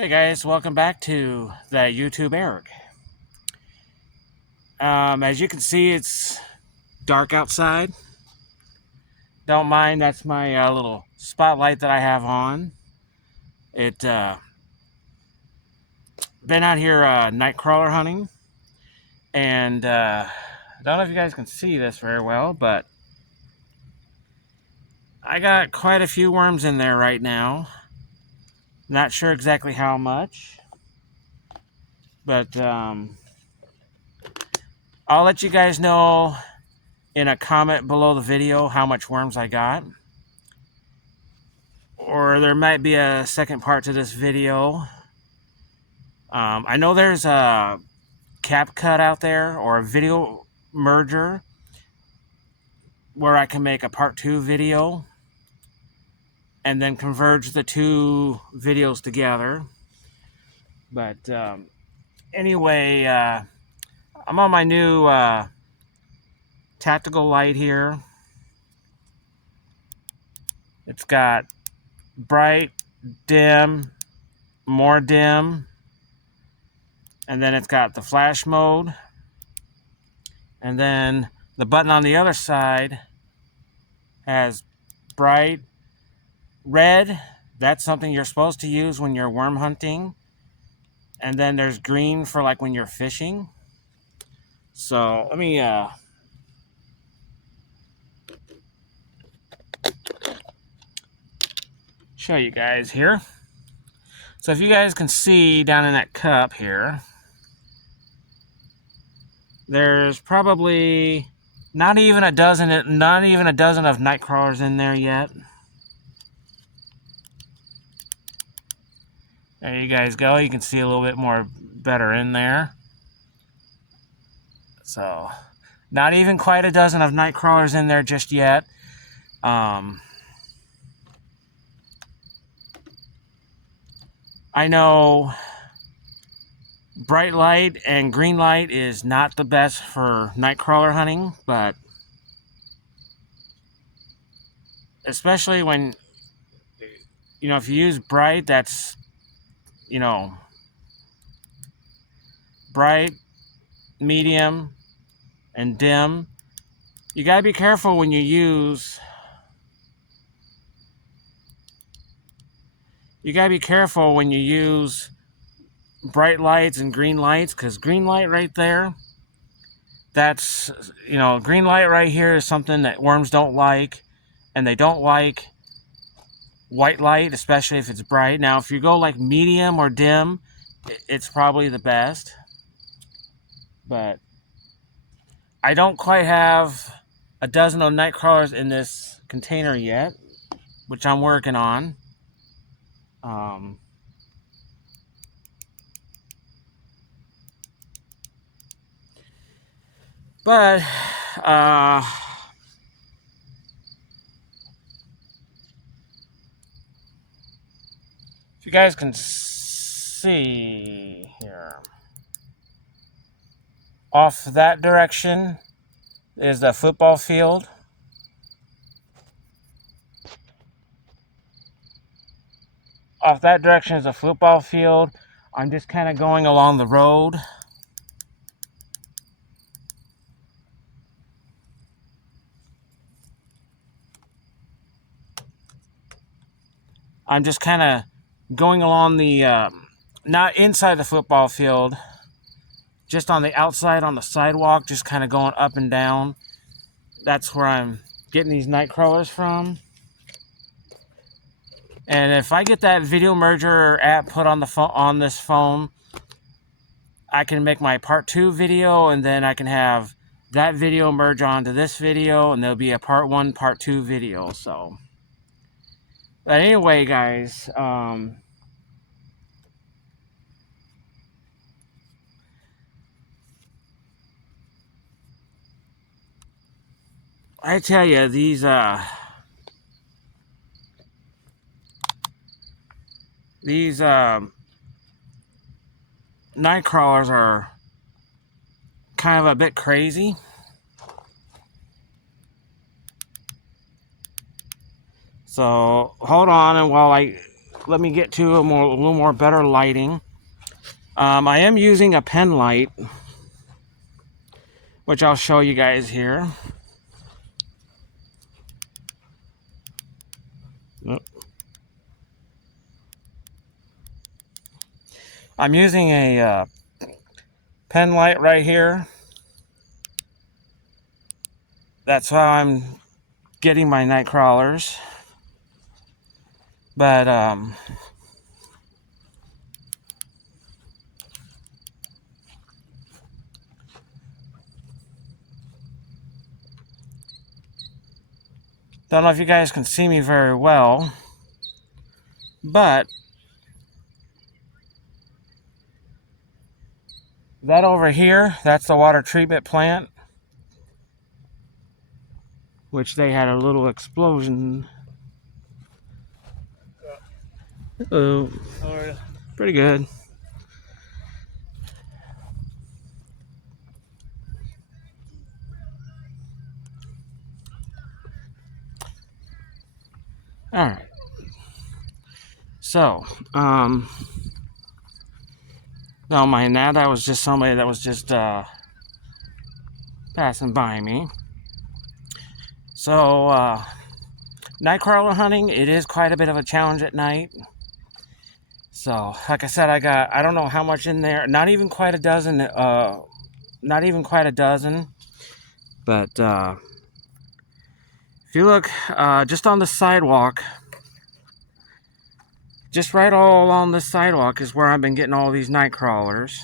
Hey guys, welcome back to the YouTube Eric. As you can see, it's dark outside. Don't mind, that's my little spotlight that I have on. It been out here Nightcrawler hunting, and I don't know if you guys can see this very well, but I got quite a few worms in there right now. Not sure exactly how much, but I'll let you guys know in a comment below the video how much worms I got. Or there might be a second part to this video. I know there's a CapCut out there or a video merger where I can make a part 2 video and then converge the two videos together. But anyway, I'm on my new tactical light here. It's got bright, dim, more dim, and then it's got the flash mode, and then the button on the other side has bright red. That's something you're supposed to use when you're worm hunting, and then there's green for like when you're fishing. So let me show you guys here. So if you guys can see down in that cup here, there's probably not even a dozen of Nightcrawlers in there yet. There you guys go. You can see a little bit more better in there. So not even quite a dozen of Nightcrawlers in there just yet. I know bright light and green light is not the best for Nightcrawler hunting, but especially when, if you use bright, that's, bright, medium, and dim. You gotta be careful when you use bright lights and green lights, because green light right there, that's, green light right here is something that worms don't like, and they don't like white light, especially if it's bright. Now, if you go like medium or dim, it's probably the best, but I don't quite have a dozen of Nightcrawlers in this container yet, which I'm working on. But if you guys can see here, off that direction is the football field. Off that direction is a football field. I'm just kind of going along the road. I'm just kind of going along the, not inside the football field, just on the outside on the sidewalk, just kind of going up and down. That's where I'm getting these Nightcrawlers from. And if I get that video merger app put on the on this phone, I can make my part 2 video, and then I can have that video merge onto this video, and there'll be a part 1, part 2 video. So, but anyway, guys, I tell you, these Nightcrawlers are kind of a bit crazy. So hold on, and while I let me get to a little more better lighting. I am using a pen light, which I'll show you guys here. I'm using a pen light right here. That's how I'm getting my Nightcrawlers. But don't know if you guys can see me very well, but that over here, that's the water treatment plant, which they had a little explosion. Oh, pretty good. All right. So, don't mind that. That was just somebody that was just passing by me. So, Nightcrawler hunting, it is quite a bit of a challenge at night. So, like I said, I don't know how much in there. Not even quite a dozen. But if you look just on the sidewalk, just right all along this sidewalk is where I've been getting all these Nightcrawlers.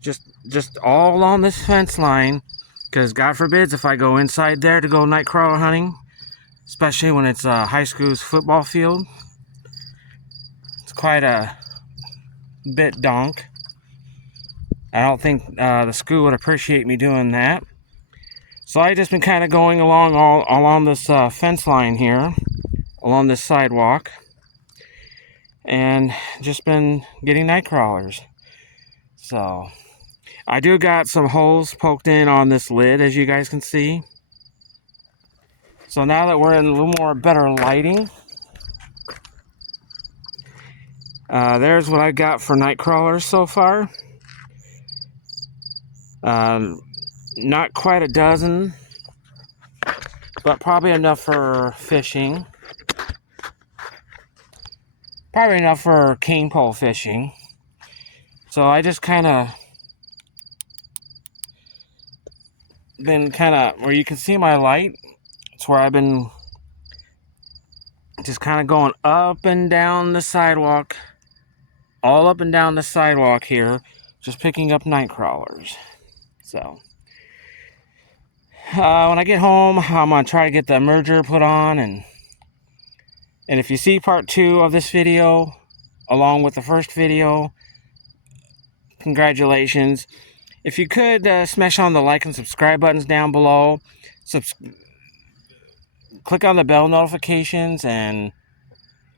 Just all along this fence line, because God forbids if I go inside there to go Nightcrawler hunting, especially when it's a high school's football field. It's quite a bit donk. I don't think the school would appreciate me doing that. So I just been kind of going along all along this fence line here, along this sidewalk, and just been getting Nightcrawlers. So I do got some holes poked in on this lid, as you guys can see. So now that we're in a little more better lighting, there's what I got for Nightcrawlers so far. Not quite a dozen, but probably enough for fishing. Probably enough for cane pole fishing. So I just kind of been where you can see my light. It's where I've been just kind of going up and down the sidewalk, all up and down the sidewalk here, just picking up Nightcrawlers. So when I get home, I'm gonna try to get the merger put on, and if you see part 2 of this video along with the first video, congratulations. If you could smash on the like and subscribe buttons down below, click on the bell notifications and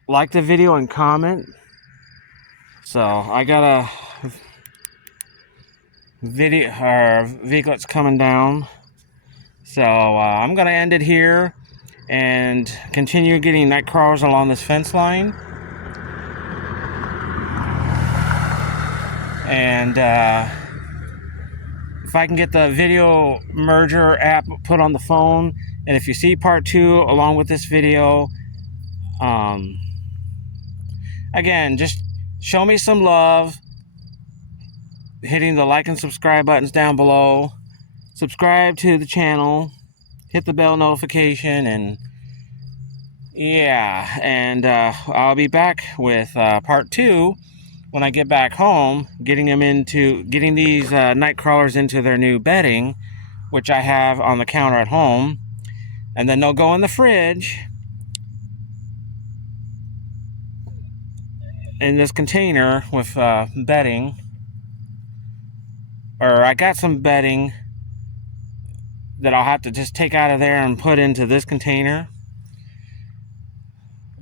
like the video and comment. So I got a vehicle that's coming down. So I'm gonna end it here and continue getting Nightcrawlers along this fence line. And if I can get the video merger app put on the phone, and if you see part 2 along with this video, again, just show me some love, hitting the like and subscribe buttons down below. Subscribe to the channel, hit the bell notification, and yeah, and I'll be back with part 2 when I get back home, getting these Nightcrawlers into their new bedding, which I have on the counter at home, and then they'll go in the fridge in this container with bedding. Or I got some bedding that I'll have to just take out of there and put into this container.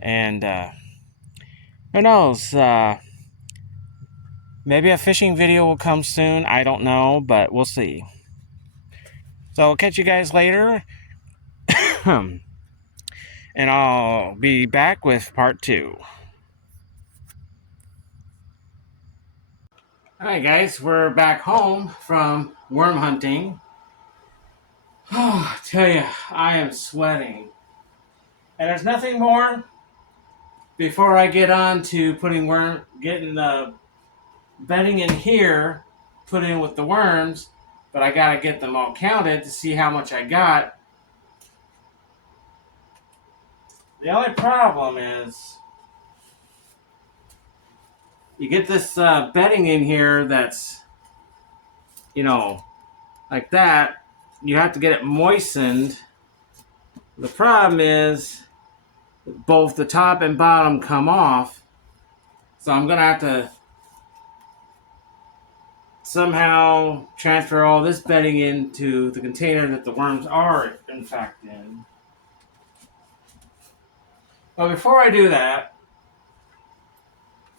And who knows, maybe a fishing video will come soon. I don't know, but we'll see. So I'll catch you guys later. And and I'll be back with part 2. Alright guys, we're back home from worm hunting. Oh, I tell you, I am sweating. And there's nothing more before I get on to getting the bedding in here, put in with the worms, but I gotta get them all counted to see how much I got. The only problem is you get this bedding in here that's, like that. You have to get it moistened. The problem is both the top and bottom come off, so I'm gonna have to somehow transfer all this bedding into the container that the worms are in fact in. But before I do that,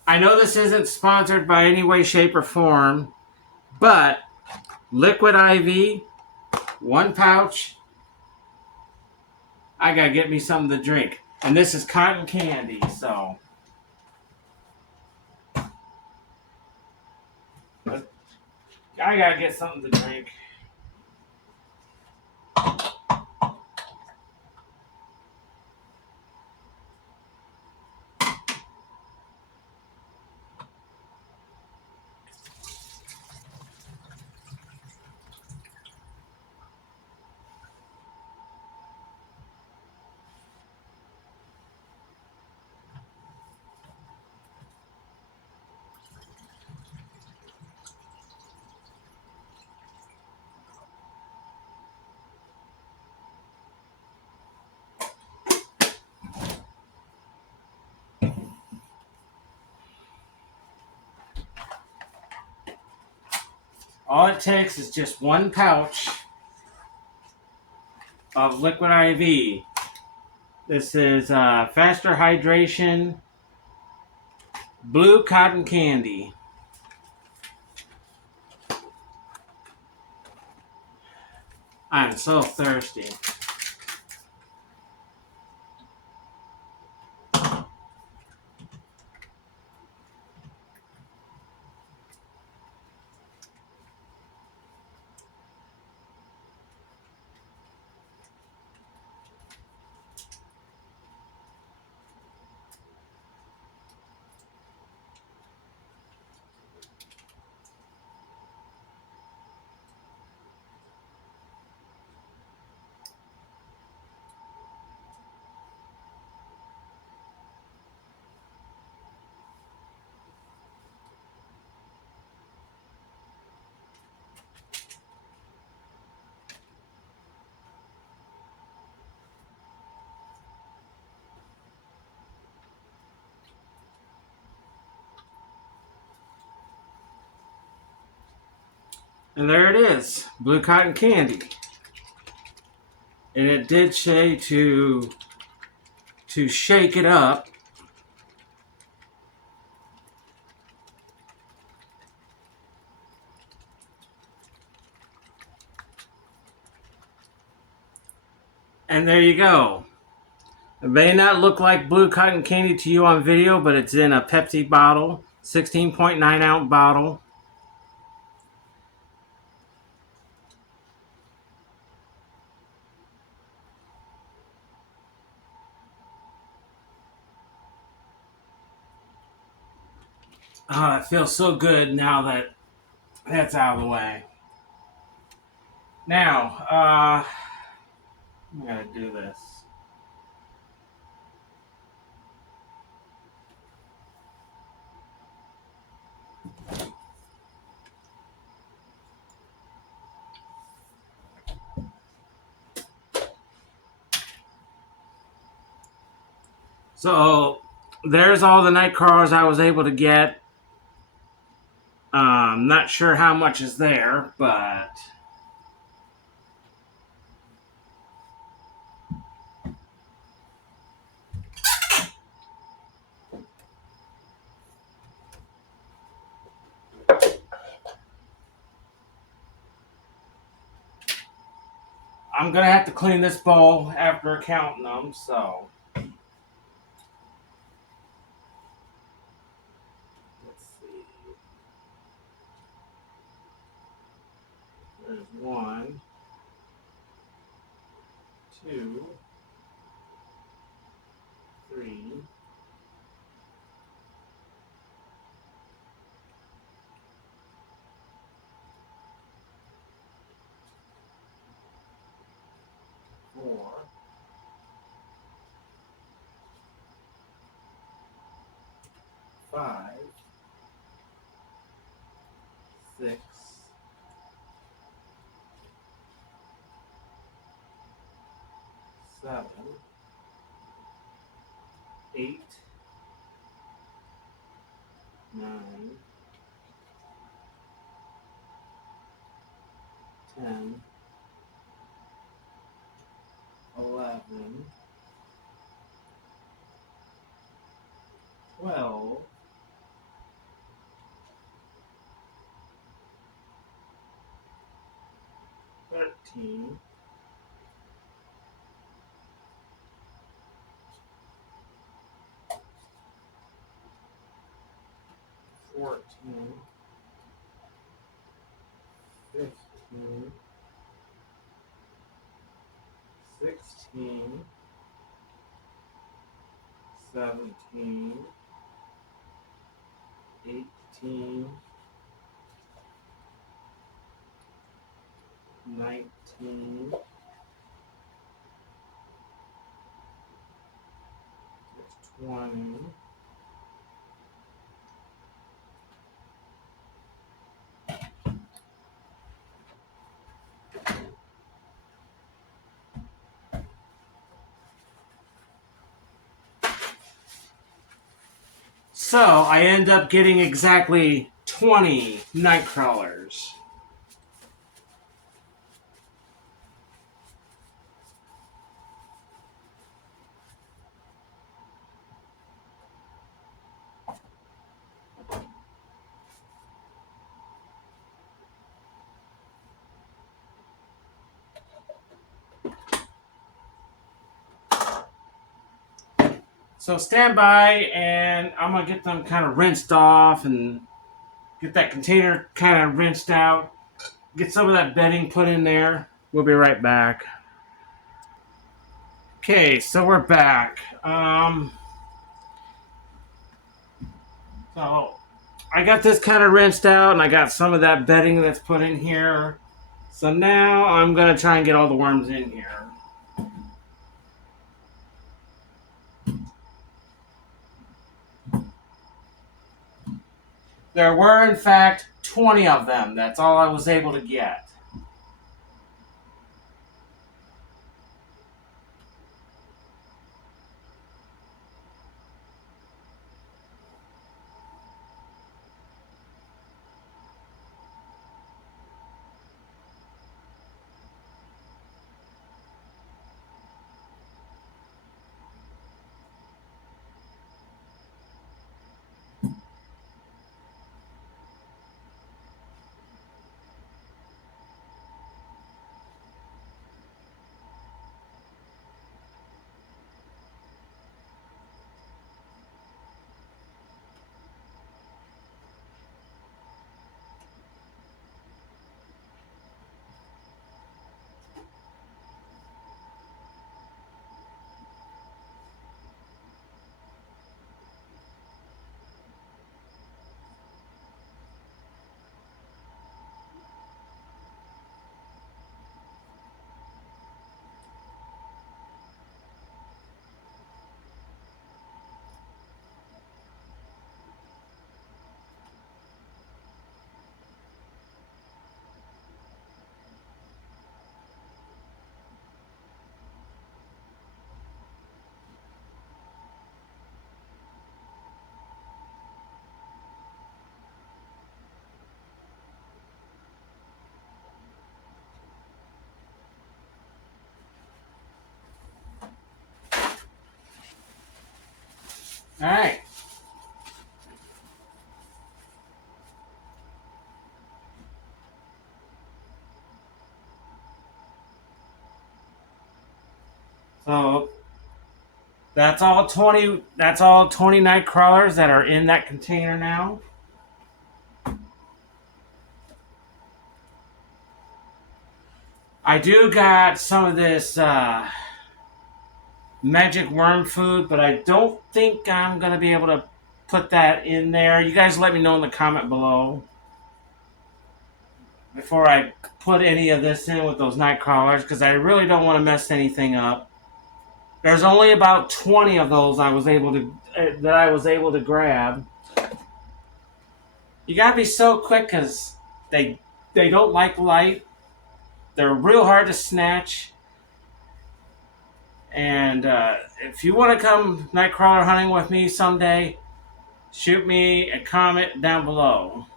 I know this isn't sponsored by any way, shape, or form, but Liquid IV, 1 pouch, I gotta get me something to drink. And this is cotton candy, so I gotta get something to drink. All it takes is just 1 pouch of Liquid IV. This is Faster Hydration Blue Cotton Candy. I'm so thirsty. And there it is, Blue Cotton Candy. And it did say to shake it up. And there you go. It may not look like blue cotton candy to you on video, but it's in a Pepsi bottle, 16.9 ounce bottle. Oh, it feels so good now that that's out of the way. Now, I'm gonna do this. So, there's all the Nightcrawlers I was able to get. Not sure how much is there, but I'm gonna have to clean this bowl after counting them, so see. There's 1, 2, 3, 4, 5, 6, 7, 8, 9, 10, 11, 12, 13, 14, 15, 16, 17, 18, 19, 20, 'So I end up getting exactly 20 Nightcrawlers. So stand by, and I'm going to get them kind of rinsed off and get that container kind of rinsed out. Get some of that bedding put in there. We'll be right back. Okay, so we're back. So I got this kind of rinsed out, and I got some of that bedding that's put in here. So now I'm going to try and get all the worms in here. There were, in fact, 20 of them. That's all I was able to get. All right. So that's all 20 Nightcrawlers that are in that container now. I do got some of this magic worm food, but I don't think I'm going to be able to put that in there. You guys let me know in the comment below before I put any of this in with those Nightcrawlers, because I really don't want to mess anything up. There's only about 20 of those I was able to grab. You gotta be so quick because they don't like light. They're real hard to snatch. And if you want to come Nightcrawler hunting with me someday, shoot me a comment down below.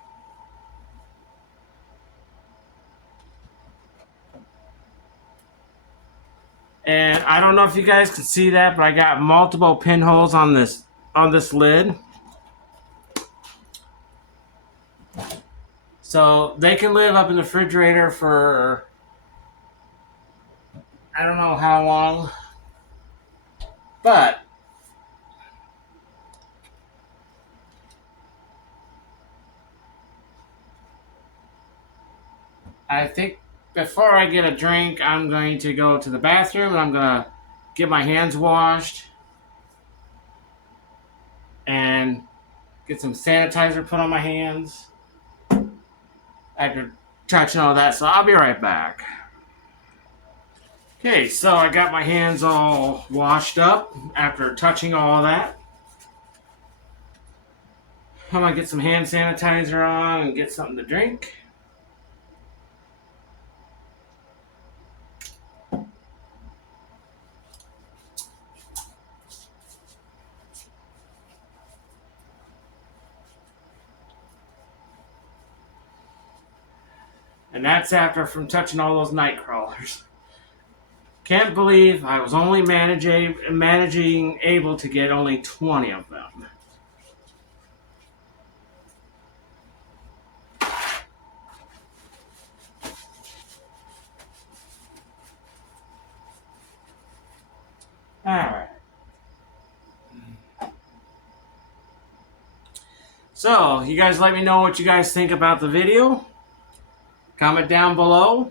And I don't know if you guys can see that, but I got multiple pinholes on this lid. So they can live up in the refrigerator for I don't know how long. But I think before I get a drink, I'm going to go to the bathroom and I'm going to get my hands washed and get some sanitizer put on my hands after touching all that. So I'll be right back. Okay, so I got my hands all washed up after touching all that. I'm going to get some hand sanitizer on and get something to drink. And that's after from touching all those Nightcrawlers. Can't believe I was only managing able to get only 20 of them. Alright. So, you guys let me know what you guys think about the video. Comment down below.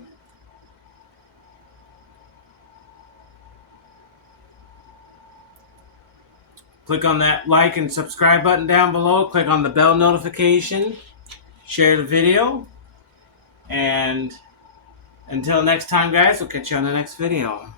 Click on that like and subscribe button down below. Click on the bell notification. Share the video. And until next time, guys, we'll catch you on the next video.